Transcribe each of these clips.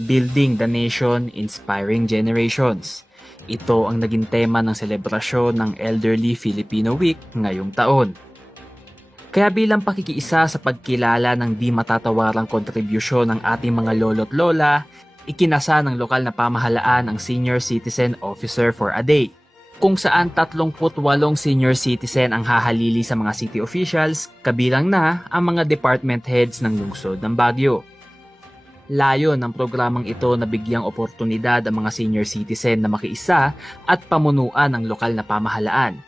Building the Nation, Inspiring Generations. Ito ang naging tema ng selebrasyon ng Elderly Filipino Week ngayong taon. Kaya bilang pakikiisa sa pagkilala ng di matatawarang kontribusyon ng ating mga lolo't lola, ikinasa ng lokal na pamahalaan ang Senior Citizen Officer for a Day, kung saan 38 senior citizen ang hahalili sa mga city officials, kabilang na ang mga department heads ng lungsod ng Baguio. Layo ng programang ito na bigyang oportunidad ang mga senior citizen na makiisa at pamunuan ng lokal na pamahalaan.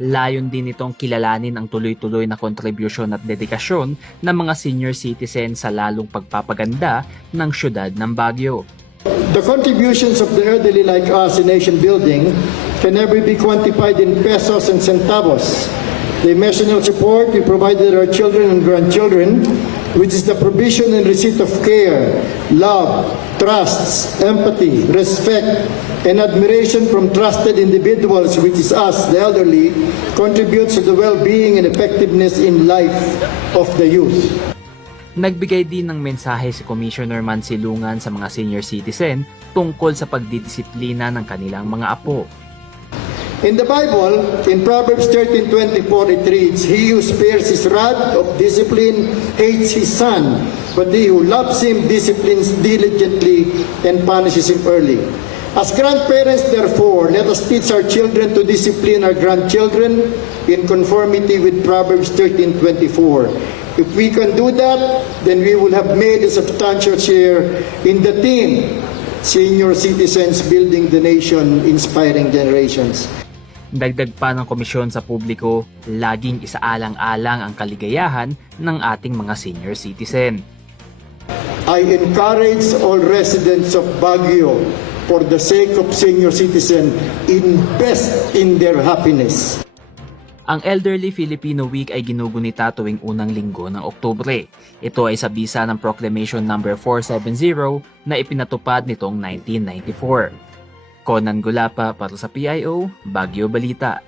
Layon din itong kilalanin ang tuloy-tuloy na kontribusyon at dedikasyon ng mga senior citizen sa lalong pagpapaganda ng syudad ng Baguio. The contributions of the elderly like us in nation building can never be quantified in pesos and centavos. The emotional support we provided our children and grandchildren, which is the provision and receipt of care, love, trust, empathy, respect, and admiration from trusted individuals, which is us, the elderly, contributes to the well-being and effectiveness in life of the youth. Nagbigay din ng mensahe si Commissioner Mansilungan sa mga senior citizen tungkol sa pagdidisiplina ng kanilang mga apo. In the Bible, in Proverbs 13:24, it reads, "He who spares his rod of discipline hates his son, but he who loves him disciplines diligently and punishes him early." As grandparents, therefore, let us teach our children to discipline our grandchildren in conformity with Proverbs 13:24. If we can do that, then we will have made a substantial share in the team, Senior Citizens Building the Nation, Inspiring Generations. Dagdag pa ng komisyon sa publiko, laging isaalang-alang ang kaligayahan ng ating mga senior citizen. I encourage all residents of Baguio, for the sake of senior citizen, invest in their happiness. Ang Elderly Filipino Week ay ginugunita tuwing unang linggo ng Oktubre. Ito ay sa bisa ng Proclamation No. 470 na ipinatupad nitong 1994. Conan Gulapa para sa PIO, Baguio Balita.